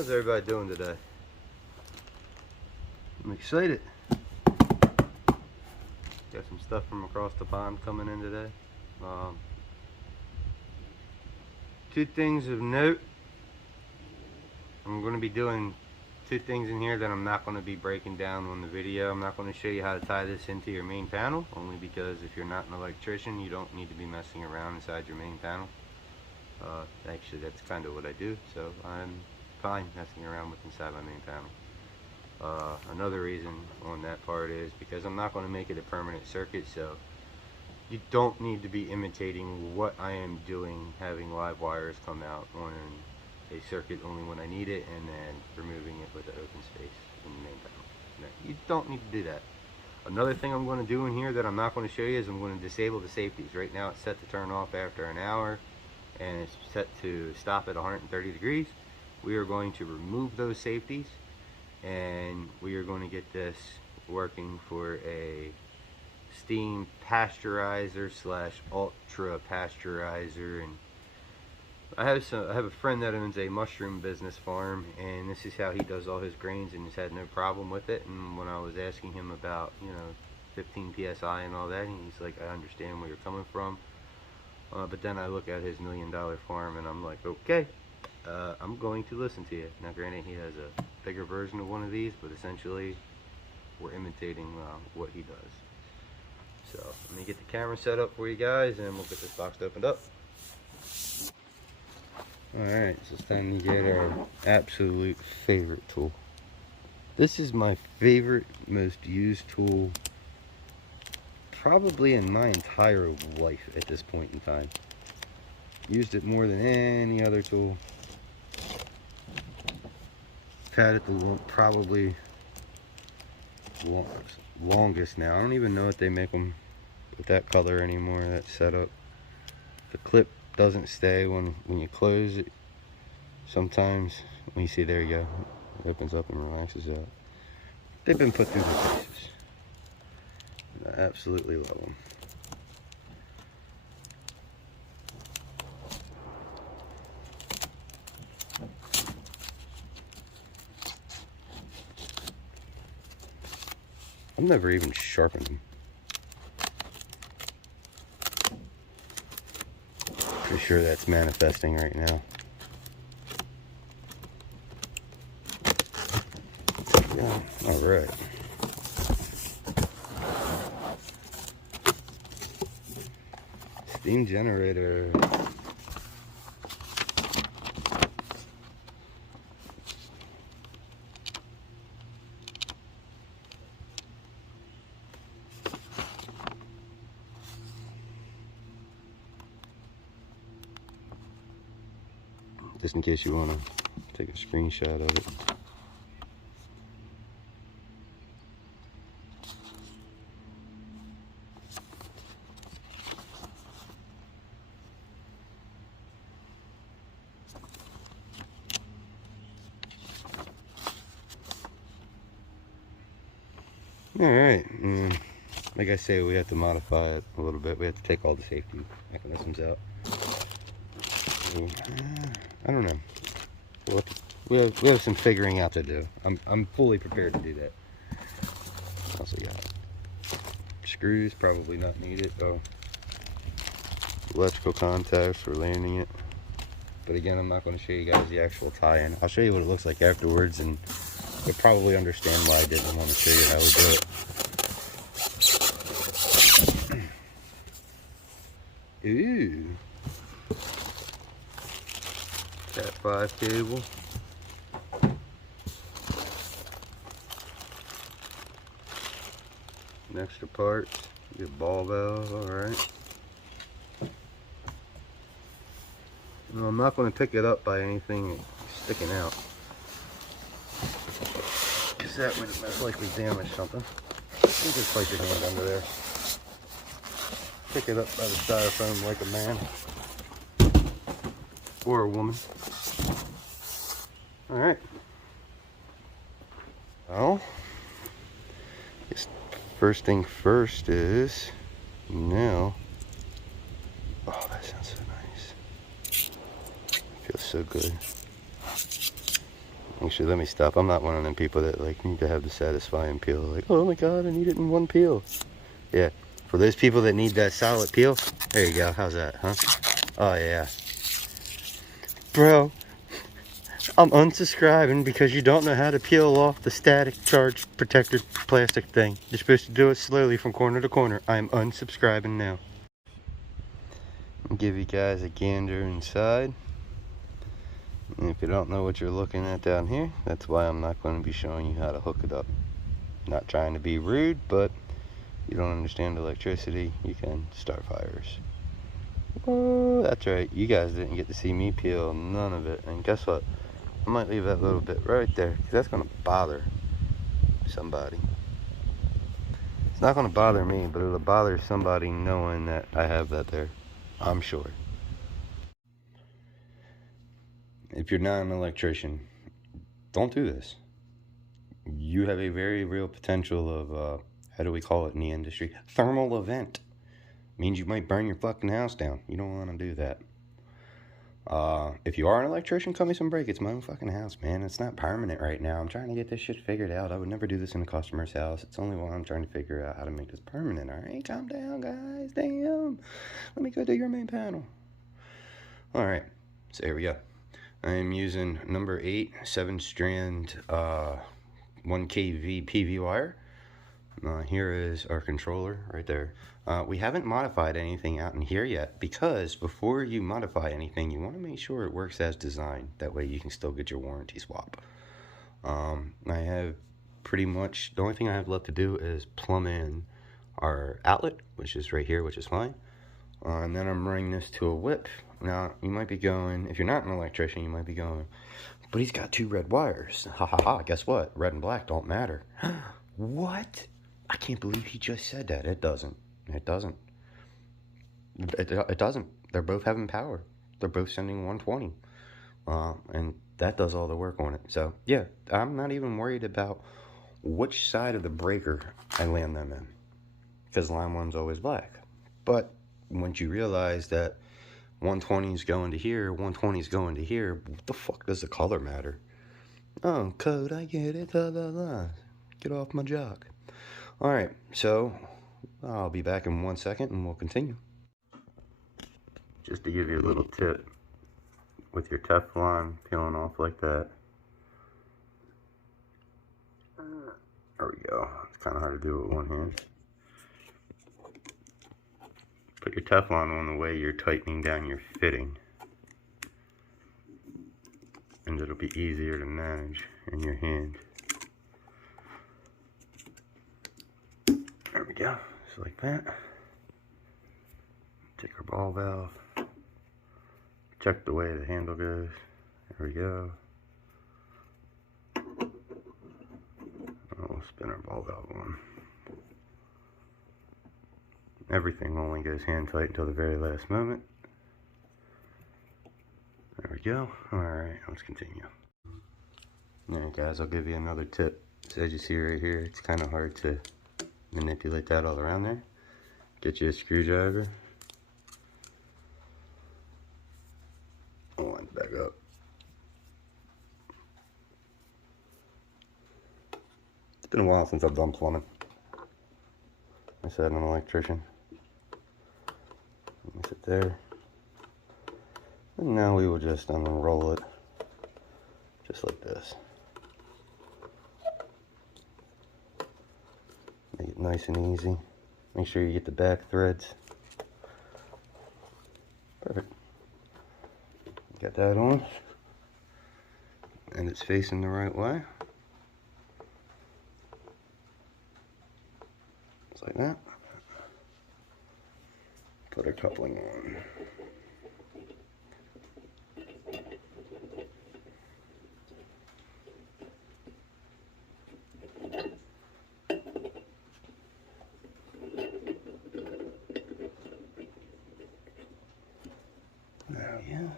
How's everybody doing today? I'm excited. Got some stuff from across the pond coming in today. Two things of note. I'm going to be doing two things in here that I'm not going to be breaking down on the video. I'm not going to show you how to tie this into your main panel, only because if you're not an electrician, you don't need to be messing around inside your main panel. Actually, that's kind of what I do, so I'm fine messing around with inside my main panel. Another reason on that part is because I'm not going to make it a permanent circuit, so you don't need to be imitating what I am doing, having live wires come out on a circuit only when I need it, and then removing it with the open space in the main panel. No, you don't need to do that. Another thing I'm going to do in here that I'm not going to show you is I'm going to disable the safeties. Right now it's set to turn off after an hour, and it's set to stop at 130 degrees. We are going to remove those safeties, and we are going to get this working for a steam pasteurizer slash ultra pasteurizer. And I have a friend that owns a mushroom business farm, and this is how he does all his grains, and he's had no problem with it. And when I was asking him about, 15 psi and all that, he's like, I understand where you're coming from. But then I look at his $1 million farm, and I'm like, okay, I'm going to listen to you. Now granted, he has a bigger version of one of these, but essentially we're imitating what he does. So let me get the camera set up for you guys, and we'll get this box opened up. Alright, so it's time to get our absolute favorite tool. This is my favorite, most used tool probably in my entire life at this point in time. Used it more than any other tool. Had it the probably longest now. I don't even know if they make them with that color anymore, that setup. The clip doesn't stay when you close it. Sometimes, when you see, there you go, it opens up and relaxes out. They've been put through the paces. I absolutely love them. I've never even sharpened them. Pretty sure that's manifesting right now. Yeah, alright. Steam generator. Just in case you want to take a screenshot of it. Alright, like I say, we have to modify it a little bit. We have to take all the safety mechanisms out. So, I don't know. We have some figuring out to do. I'm fully prepared to do that. Also got screws, probably not needed. Oh, electrical contacts for landing it. But again, I'm not going to show you guys the actual tie-in. I'll show you what it looks like afterwards, and you'll probably understand why I didn't want to show you how we do it. Ooh. Cat 5 cable. Some extra parts. Get ball valve, alright. No, I'm not going to pick it up by anything sticking out, because that would most likely damage something. You just place your hand under there. Pick it up by the styrofoam like a man. Or a woman. Alright. Well, first thing first is, now, oh, that sounds so nice. Feels so good. Actually, let me stop. I'm not one of them people that like need to have the satisfying peel. Like, oh my god, I need it in one peel. Yeah, for those people that need that solid peel, there you go. How's that, huh? Oh yeah. Bro, I'm unsubscribing because you don't know how to peel off the static charge protected plastic thing. You're supposed to do it slowly from corner to corner. I'm unsubscribing now. I'll give you guys a gander inside. And if you don't know what you're looking at down here, that's why I'm not going to be showing you how to hook it up. Not trying to be rude, but you don't understand electricity, you can start fires. Oh, that's right. You guys didn't get to see me peel none of it. And guess what? I might leave that little bit right there because that's going to bother somebody. It's not going to bother me, but it'll bother somebody knowing that I have that there. I'm sure. If you're not an electrician, don't do this. You have a very real potential of, how do we call it in the industry? Thermal event. Means you might burn your fucking house down. You don't want to do that. If you are an electrician, cut me some break. It's my own fucking house, man. It's not permanent right now. I'm trying to get this shit figured out. I would never do this in a customer's house. It's only while I'm trying to figure out how to make this permanent. All right, calm down, guys. Damn. Let me go do your main panel. All right, so here we go. I am using number 8 7-strand 1 kV PV wire. Here is our controller right there. We haven't modified anything out in here yet because before you modify anything, you want to make sure it works as designed. That way you can still get your warranty swap. I have pretty much, the only thing I have left to do is plumb in our outlet, which is right here, which is fine. And then I'm running this to a whip. Now, you might be going, if you're not an electrician, you might be going, but he's got 2 red wires. Ha ha ha, guess what? Red and black don't matter. What? I can't believe he just said that. It doesn't. It doesn't. It doesn't. They're both having power. They're both sending 120. And that does all the work on it. So, yeah, I'm not even worried about which side of the breaker I land them in. Because line 1's always black. But once you realize that 120 is going to here, 120 is going to here, what the fuck does the color matter? Oh, code, I get it. Da, da, da. Get off my jock. Alright, so I'll be back in 1 second and we'll continue. Just to give you a little tip, with your Teflon peeling off like that. There we go. It's kind of hard to do with one hand. Put your Teflon on the way you're tightening down your fitting. And it'll be easier to manage in your hand. There we go, just like that. Take our ball valve. Check the way the handle goes. There we go. We'll spin our ball valve on. Everything only goes hand tight until the very last moment. There we go. Alright, let's continue. Alright guys, I'll give you another tip. So as you see right here, it's kind of hard to manipulate that all around there. Get you a screwdriver. Line back up. It's been a while since I've done plumbing. I said I'm an electrician. Let me sit there. And now we will just unroll it just like this. Make it nice and easy. Make sure you get the back threads. Perfect. Got that on. And it's facing the right way. Just like that. Put our coupling on. There we go.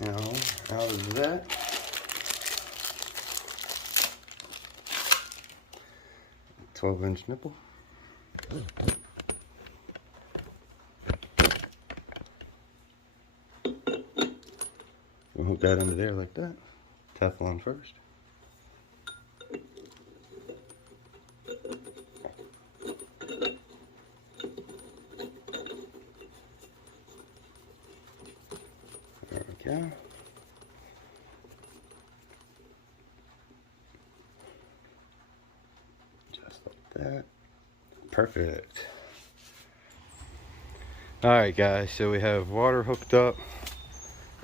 Now, out of that, a 12-inch nipple. We'll hook that under there like that. Teflon first. There we go. Just like that. Perfect. Alright guys, so we have water hooked up,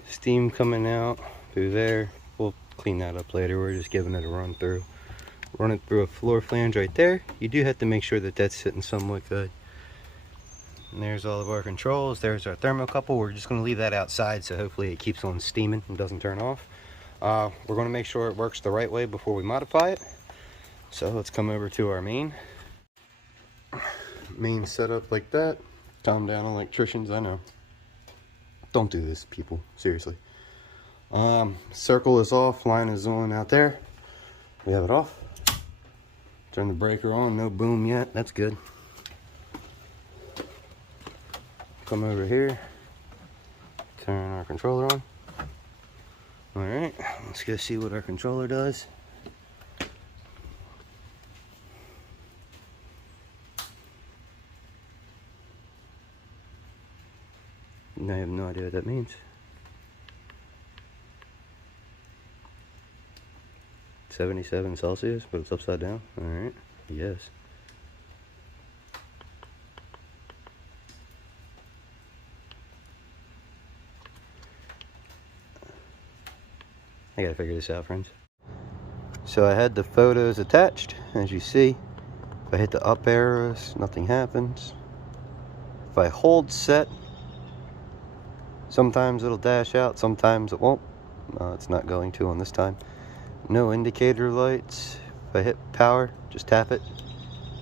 steam coming out through there. We'll clean that up later. We're just giving it a run through. Run it through a floor flange right there. You do have to make sure that that's sitting somewhat good. And there's all of our controls. There's our thermocouple. We're just going to leave that outside so hopefully it keeps on steaming and doesn't turn off. We're going to make sure it works the right way before we modify it. So let's come over to our main. Main setup like that. Calm down, electricians, I know. Don't do this, people, seriously. Circle is off, line is on out there. We have it off. Turn the breaker on, no boom yet, that's good. Come over here, turn our controller on. All right, let's go see what our controller does. I have no idea what that means. 77 Celsius, but it's upside down. All right, yes. I gotta figure this out, friends. So I had the photos attached, as you see. If I hit the up arrows, nothing happens. If I hold set, sometimes it'll dash out, sometimes it won't. It's not going to on this time. No indicator lights. If I hit power, just tap it.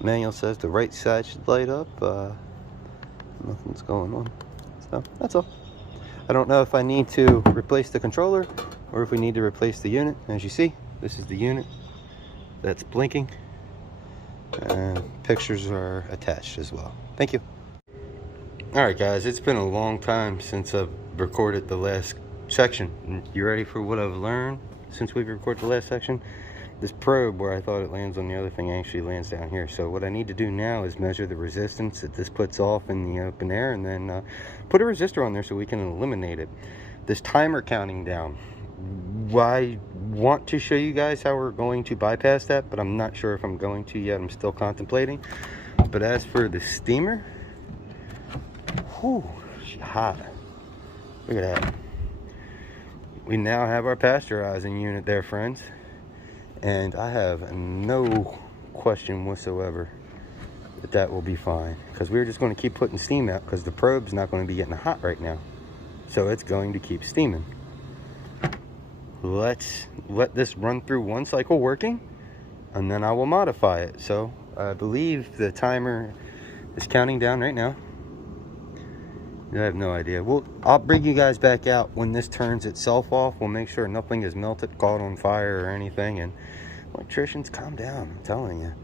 Manual says the right side should light up. Nothing's going on. So that's all. I don't know if I need to replace the controller or if we need to replace the unit. As you see, this is the unit that's blinking. Pictures are attached as well. Thank you. Alright guys, it's been a long time since I've recorded the last section. You ready for what I've learned since we've recorded the last section? This probe, where I thought it lands on the other thing, actually lands down here. So what I need to do now is measure the resistance that this puts off in the open air, and then put a resistor on there so we can eliminate it. This timer counting down, I want to show you guys how we're going to bypass that, but I'm not sure if I'm going to yet. I'm still contemplating. But as for the steamer, whew, she's hot. Look at that. We now have our pasteurizing unit there, friends. And I have no question whatsoever that that will be fine. Because we're just going to keep putting steam out because the probe's not going to be getting hot right now. So it's going to keep steaming. Let's let this run through one cycle working, and then I will modify it. So I believe the timer is counting down right now. I have no idea. I'll bring you guys back out when this turns itself off. We'll make sure nothing is melted, caught on fire or anything. And electricians, calm down, I'm telling you.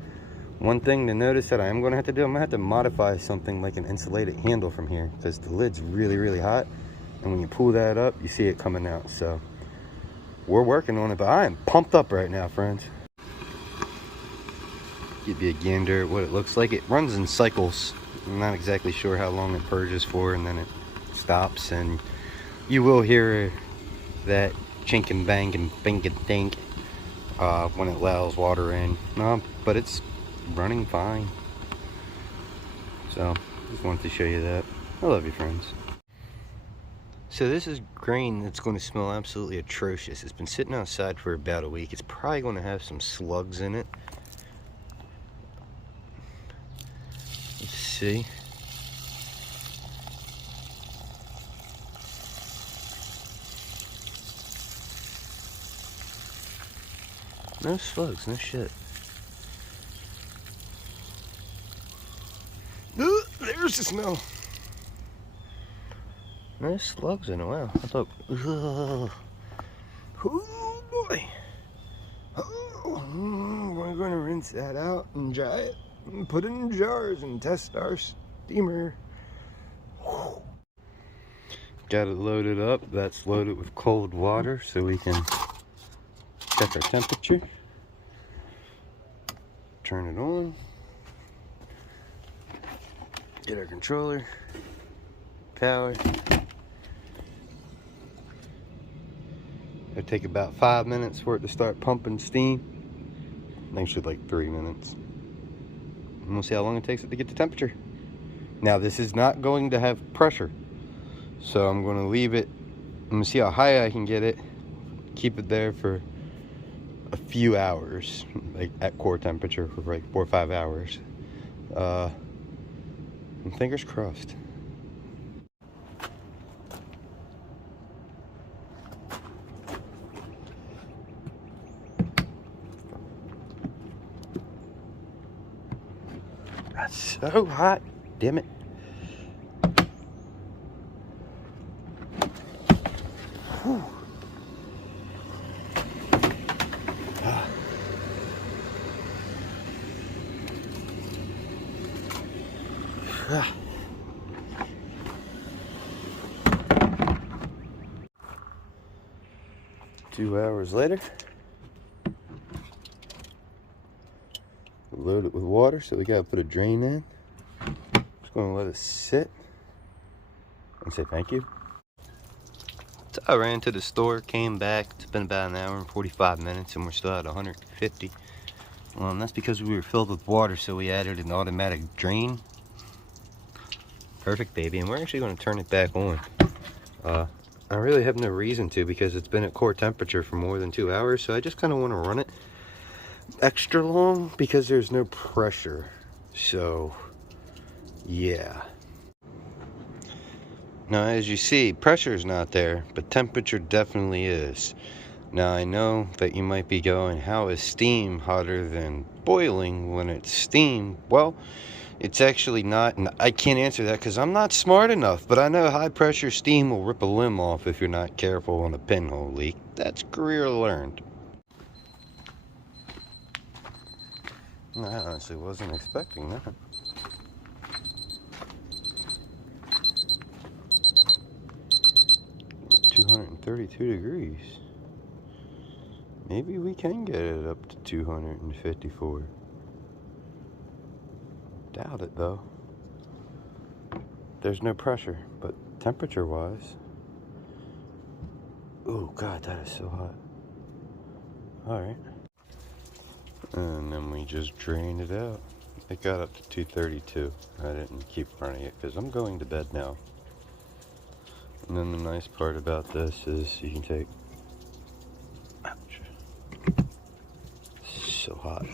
One thing to notice that I am going to have to do, I'm going to have to modify something like an insulated handle from here, because the lid's really, really hot. And when you pull that up, you see it coming out. So we're working on it, but I am pumped up right now, friends. Give you a gander at what it looks like. It runs in cycles. I'm not exactly sure how long it purges for, and then it stops, and you will hear that chink and bang and bing and dink when it allows water in. But it's running fine. So just wanted to show you that. I love you, friends. So this is grain that's going to smell absolutely atrocious. It's been sitting outside for about a week. It's probably going to have some slugs in it. Let's see. No slugs, no shit. There's the smell. No slugs in a while. I thought, ugh. Oh boy. Oh, we're going to rinse that out and dry it and put it in jars and test our steamer. Got it loaded up. That's loaded with cold water so we can check our temperature. Turn it on. Get our controller. Power. It'll take about 5 minutes for it to start pumping steam. Actually like 3 minutes. And we'll see how long it takes it to get the temperature. Now this is not going to have pressure. So I'm going to leave it. I'm going to see how high I can get it. Keep it there for a few hours. Like at core temperature for like 4 or 5 hours. And fingers crossed. That's so hot. Damn it. Whew. Ah. Ah. 2 hours later, load it with water, so we gotta put a drain in. Just gonna let it sit and say thank you. So I ran to the store, came back. It's been about an hour and 45 minutes and we're still at 150. And that's because we were filled with water, so we added an automatic drain. Perfect, baby. And we're actually going to turn it back on. I really have no reason to because it's been at core temperature for more than 2 hours, so I just kind of want to run it extra long because there's no pressure. So yeah. Now as you see, pressure is not there, but temperature definitely is. Now I know that you might be going, how is steam hotter than boiling when it's steam? Well, it's actually not, and I can't answer that because I'm not smart enough, but I know high pressure steam will rip a limb off if you're not careful on a pinhole leak. That's career learned. I honestly wasn't expecting that. We're at 232 degrees. Maybe we can get it up to 254. Doubt it though. There's no pressure, but temperature wise. Oh god, that is so hot. Alright. And then we just drained it out. It got up to 232. I didn't keep running it because I'm going to bed now. And then the nice part about this is you can take, ouch, so hot.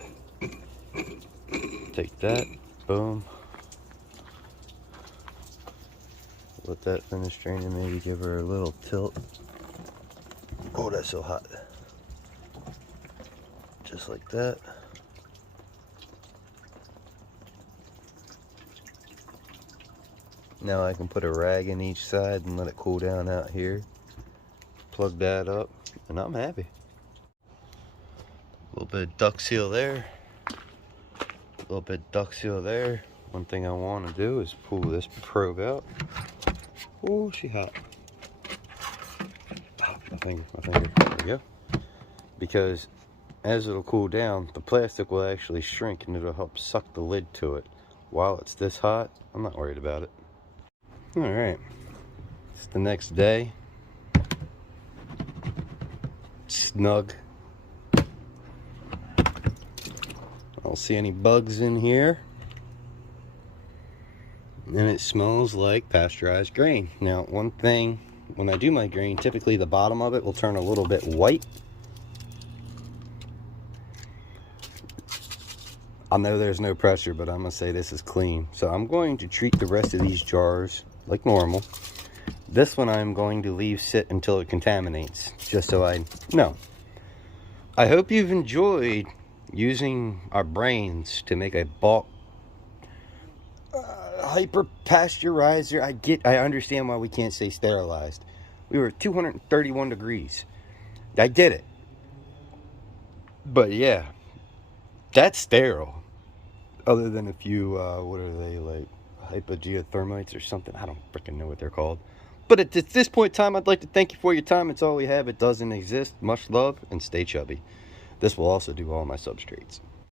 Take that, boom. Let that finish draining, maybe give her a little tilt. Oh, that's so hot. Just like that. Now I can put a rag in each side and let it cool down out here. Plug that up, and I'm happy. A little bit of duct seal there. A little bit of duct seal there. One thing I want to do is pull this probe out. Oh, she hot. Oh, my finger. There we go. Because as it'll cool down, the plastic will actually shrink and it'll help suck the lid to it. While it's this hot, I'm not worried about it. Alright, it's the next day. Snug. I don't see any bugs in here. And it smells like pasteurized grain. Now, one thing, when I do my grain, typically the bottom of it will turn a little bit white. I know there's no pressure, but I'm going to say this is clean. So I'm going to treat the rest of these jars like normal. This one I'm going to leave sit until it contaminates, just so I know. I hope you've enjoyed using our brains to make a bulk hyper pasteurizer. I understand why we can't say sterilized. We were at 231 degrees. I get it. But yeah, that's sterile. Other than a few, what are they, like hypogeothermites or something? I don't freaking know what they're called. But at this point in time, I'd like to thank you for your time. It's all we have. It doesn't exist. Much love, and stay chubby. This will also do all my substrates.